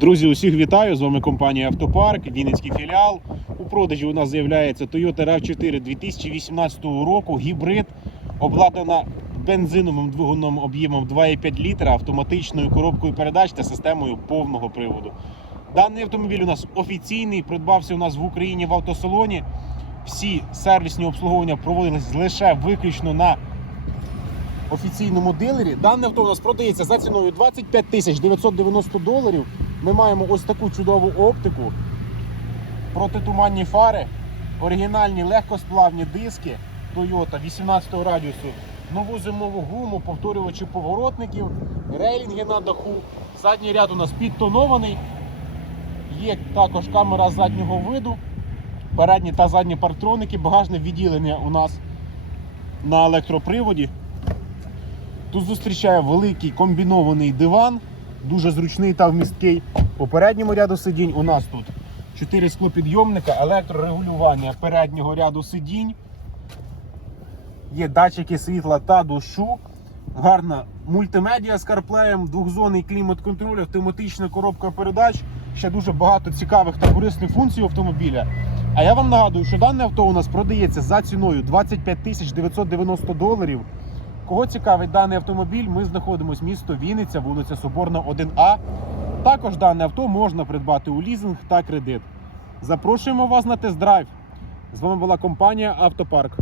Друзі, усіх вітаю! З вами компанія Автопарк, Вінницький філіал. У продажі у нас з'являється Toyota RAV4 2018 року, гібрид, обладнана бензиновим двигуном об'ємом 2,5 літра, автоматичною коробкою передач та системою повного приводу. Даний автомобіль у нас офіційний, придбався у нас в Україні в автосалоні. Всі сервісні обслуговування проводились лише виключно на офіційному дилері. Дане авто у нас продається за ціною 25 тисяч 990 доларів. Ми маємо ось таку чудову оптику, протитуманні фари, оригінальні легкосплавні диски Toyota 18 радіусу, нову зимову гуму, повторювачі поворотників, рейлінги на даху. Задній ряд у нас підтонований. Є також камера заднього виду, передні та задні партроники, багажне відділення у нас на електроприводі. Тут зустрічає великий комбінований диван, дуже зручний та вмісткий. По передньому ряду сидінь у нас тут 4 склопідйомника, електрорегулювання переднього ряду сидінь. Є датчики світла та дощу. Гарна мультимедіа з карплеєм, двохзонний клімат-контроль, автоматична коробка передач. Ще дуже багато цікавих та корисних функцій автомобіля. А я вам нагадую, що дане авто у нас продається за ціною 25 тисяч 990 доларів. Кого цікавить даний автомобіль, ми знаходимося місто Вінниця, вулиця Соборна, 1А. Також дане авто можна придбати у лізинг та кредит. Запрошуємо вас на тест-драйв. З вами була компанія Автопарк.